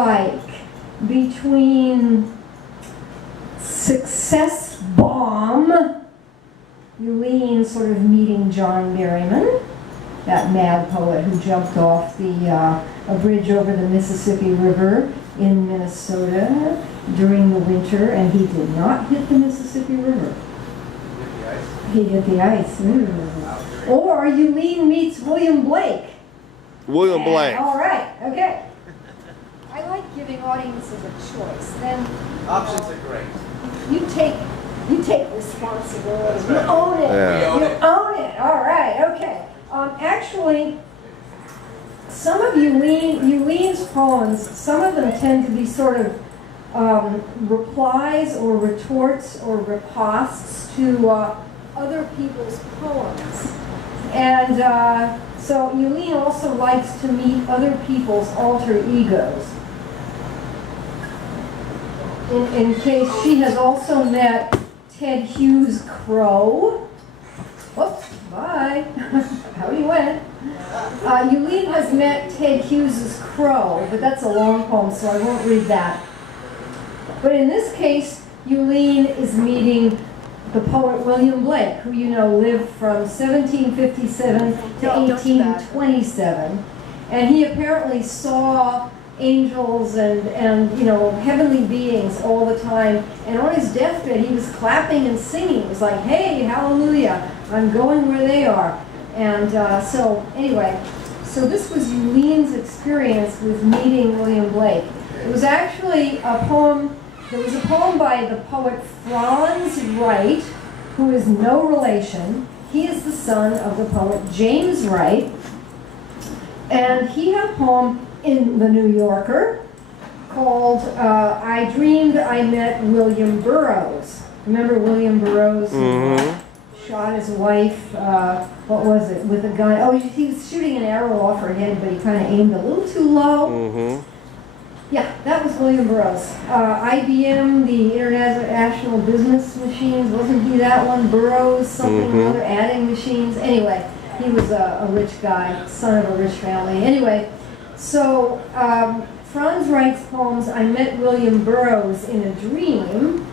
like between Success Bomb, Euleen sort of meeting John Berryman, that mad poet who jumped off a bridge over the Mississippi River in Minnesota during the winter, and he did not hit the Mississippi River. He hit the ice. Or Euleen meets William Blake. William Blake. All right, okay. I like giving audiences a choice. Then options are great. You take responsibility. You own it. Yeah. You own it. All right, okay. Actually, some of Euleen's poems, some of them tend to be sort of replies or retorts or ripostes to other people's poems. And so Euleen also likes to meet other people's alter egos. In case she has also met Ted Hughes' Crow. Whoops, bye. Howdy went. Euleen has met Ted Hughes' Crow, but that's a long poem, so I won't read that. But in this case, Euleen is meeting the poet William Blake, who you know lived from 1757 to 1827. And he apparently saw angels and you know, heavenly beings all the time. And on his deathbed, he was clapping and singing. It was like, hey, hallelujah, I'm going where they are. And so anyway, so this was Euleen's experience with meeting William Blake. It was actually a poem. There was a poem by the poet Carolyne Wright, who is no relation. He is the son of the poet James Wright. And he had a poem in the New Yorker called I Dreamed I Met William Burroughs. Remember William Burroughs? Mm-hmm. Shot his wife, what was it, with a gun. Oh, he was shooting an arrow off her head, but he kind of aimed a little too low. Mm-hmm. Yeah, that was William Burroughs. IBM, the International Business Machines, wasn't he that one? Burroughs, something or other, adding machines. Anyway, he was a rich guy, son of a rich family. Anyway, so Franz Wright's poems, I Met William Burroughs in a Dream,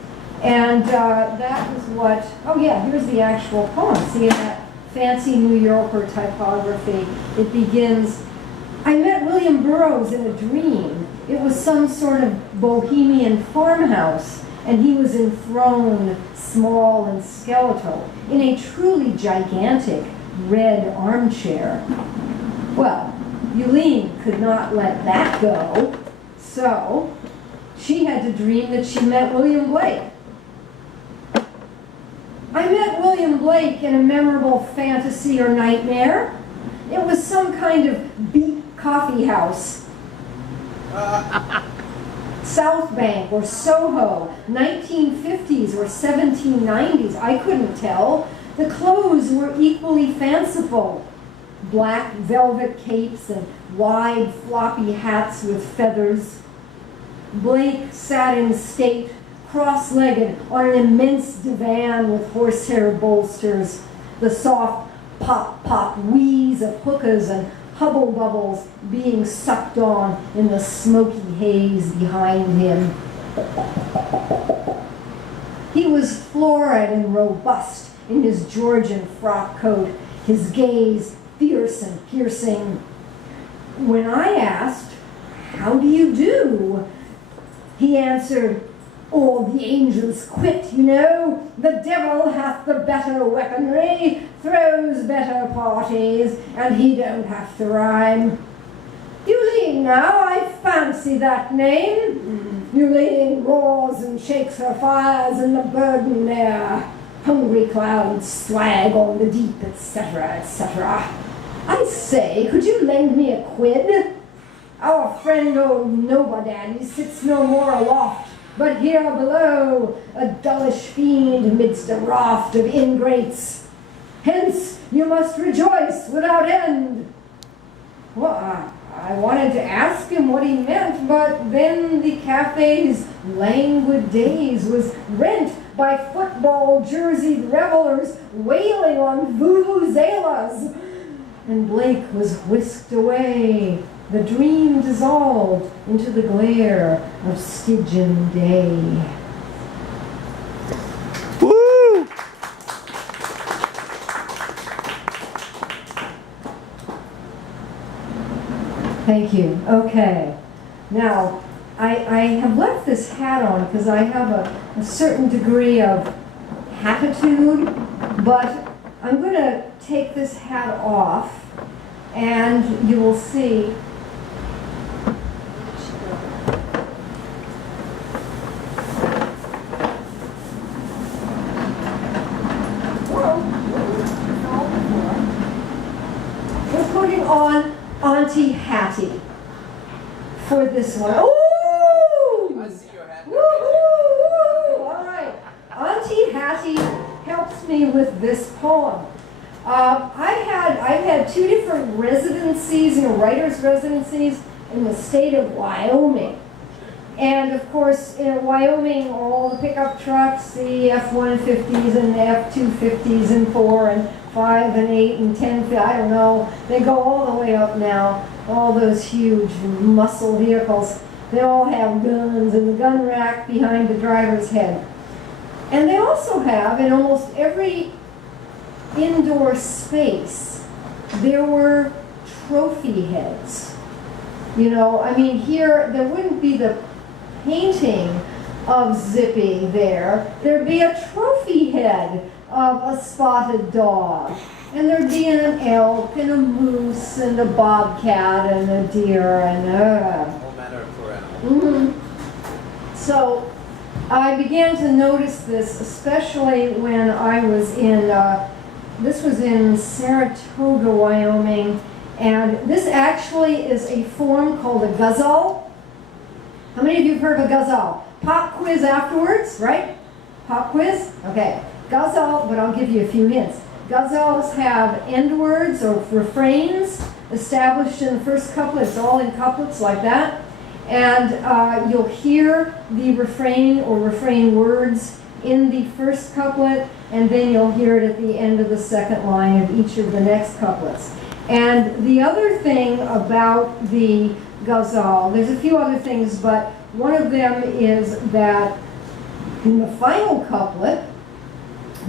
and that was what, oh yeah, here's the actual poem. See, in that fancy New Yorker typography, it begins, I met William Burroughs in a dream. It was some sort of bohemian farmhouse, and he was enthroned, small and skeletal, in a truly gigantic red armchair. Well, Euleen could not let that go, so she had to dream that she met William Blake. I met William Blake in a memorable fantasy or nightmare. It was some kind of beat coffee house. South Bank or Soho, 1950s or 1790s, I couldn't tell. The clothes were equally fanciful. Black velvet capes and wide floppy hats with feathers. Blake sat in state, cross-legged on an immense divan with horsehair bolsters, the soft pop-pop wheeze of hookahs and hubble bubbles being sucked on in the smoky haze behind him. He was florid and robust in his Georgian frock coat, his gaze fierce and piercing. When I asked, "How do you do?" he answered, "All the angels quit, you know. The devil hath the better weaponry, throws better parties, and he don't have to rhyme." Euleen now, I fancy that name. Euleen roars and shakes her fires in the burden air. Hungry clouds swag on the deep, etc., etc. I say, could you lend me a quid? Our friend old Nobodaddy sits no more aloft, but here below, a dullish fiend midst a raft of ingrates. Hence, you must rejoice without end. Well, I wanted to ask him what he meant, but then the cafe's languid daze was rent by football jerseyed revelers wailing on vuvuzelas, and Blake was whisked away The dream dissolved into the glare of Stygian day. Woo! Thank you. Okay. Now, I have left this hat on because I have a certain degree of hatitude, but I'm going to take this hat off, and you will see. We're putting on Auntie Hattie for this one. Ooh! I see your hat. Woo-hoo! All right. Auntie Hattie helps me with this poem. I've had two different residencies, writers' residencies in the state of Wyoming. And of course, in Wyoming, all the pickup trucks, the F-150s and the F-250s and 4 and 5 and 8 and 10, I don't know, they go all the way up now. All those huge muscle vehicles, they all have guns in the gun rack behind the driver's head. And they also have, in almost every indoor space, there were trophy heads. You know, I mean, here, there wouldn't be the painting of Zippy there. There'd be a trophy head of a spotted dog. And there'd be an elk and a moose and a bobcat and a deer and All manner of poor animals. So I began to notice this, especially when I was in, this was in Saratoga, Wyoming, and this actually is a form called a ghazal. How many of you have heard of a ghazal? Pop quiz afterwards, right? Pop quiz? Okay. Ghazal, but I'll give you a few hints. Ghazals have end words or refrains established in the first couplet. It's all in couplets like that. And you'll hear the refrain or refrain words in the first couplet, and then you'll hear it at the end of the second line of each of the next couplets. And the other thing about the ghazal, there's a few other things, but one of them is that in the final couplet,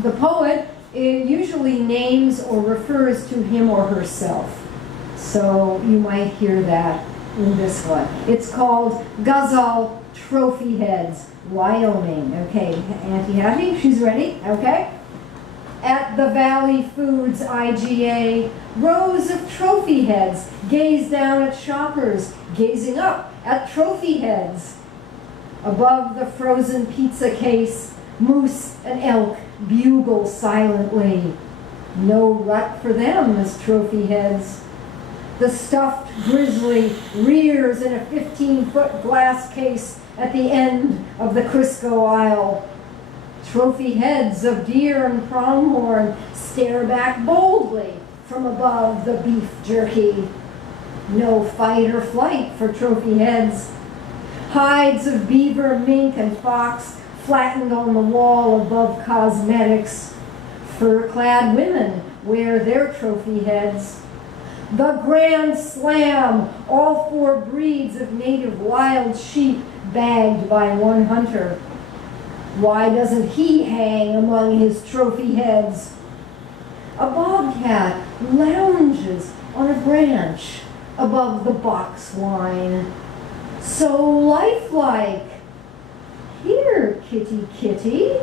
the poet usually names or refers to him or herself. So you might hear that in this one. It's called Ghazal Trophy Heads, Wyoming. Okay, Auntie Hattie, she's ready, okay? At the Valley Foods IGA, rows of trophy heads gaze down at shoppers, gazing up at trophy heads. Above the frozen pizza case, moose and elk bugle silently. No rut for them as trophy heads. The stuffed grizzly rears in a 15-foot glass case at the end of the Crisco aisle. Trophy heads of deer and pronghorn stare back boldly from above the beef jerky. No fight or flight for trophy heads. Hides of beaver, mink, and fox flattened on the wall above cosmetics. Fur-clad women wear their trophy heads. The Grand Slam, all 4 breeds of native wild sheep bagged by one hunter. Why doesn't he hang among his trophy heads? A bobcat lounges on a branch above the box wine. So lifelike. Here, kitty, kitty,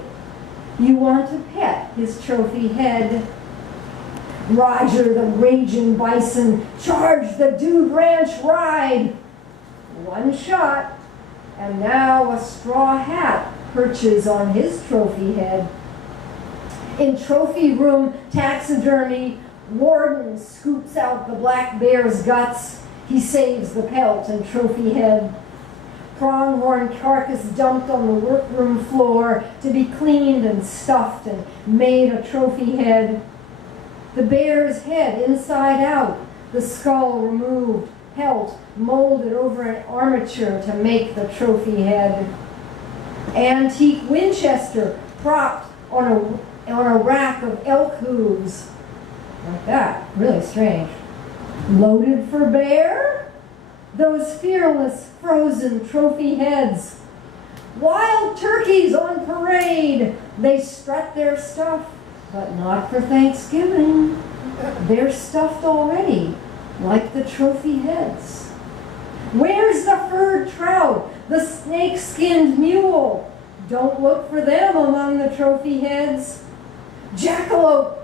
you want to pet his trophy head. Roger the raging bison charged the Dude Ranch ride. One shot, and now a straw hat perches on his trophy head. In trophy room taxidermy, Warden scoops out the black bear's guts. He saves the pelt and trophy head. Pronghorn carcass dumped on the workroom floor to be cleaned and stuffed and made a trophy head. The bear's head inside out, the skull removed, pelt molded over an armature to make the trophy head. Antique Winchester propped on a rack of elk hooves. Like that, really strange. Loaded for bear? those fearless frozen trophy heads. Wild turkeys on parade, they strut their stuff, but not for Thanksgiving. They're stuffed already, like the trophy heads. Where's the furred trout, the snake-skinned mule? Don't look for them among the trophy heads. Jackalope,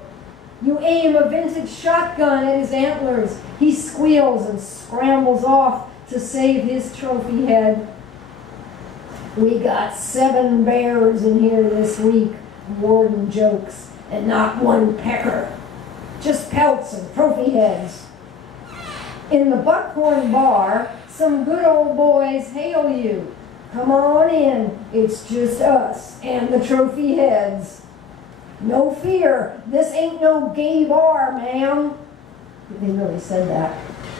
you aim a vintage shotgun at his antlers. He squeals and scrambles off to save his trophy head. We got 7 bears in here this week, Warden jokes, and not one pecker. Just pelts and trophy heads. In the Buckhorn Bar, some good old boys hail you. Come on in, it's just us and the trophy heads. No fear, this ain't no gay bar, ma'am. They really said that.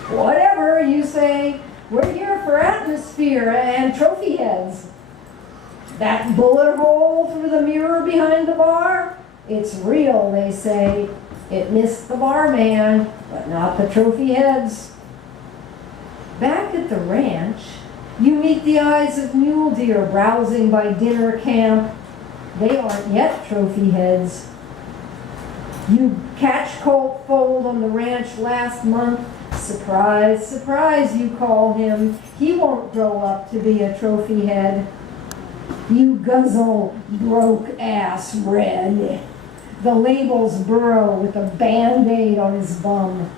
Whatever, you say. We're here for atmosphere and trophy heads. That bullet hole through the mirror behind the bar? It's real, they say. It missed the barman, but not the trophy heads. Back at the ranch, you meet the eyes of mule deer browsing by dinner camp. They aren't yet trophy heads. You catch Colt Fold on the ranch last month. Surprise, surprise, you call him. He won't grow up to be a trophy head. You guzzle broke-ass red. The labels burrow with a Band-Aid on his bum.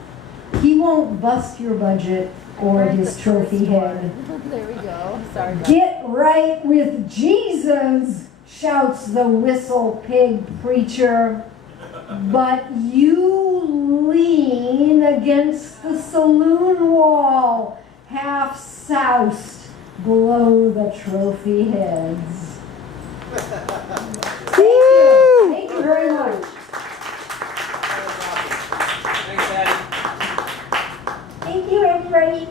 He won't bust your budget or his trophy head. There we go. Sorry. Get right with Jesus, shouts the whistle pig preacher. But you lean against the saloon wall, half soused below the trophy heads. Thank you. Thank you very much. Thanks, Daddy. Thank you, everybody.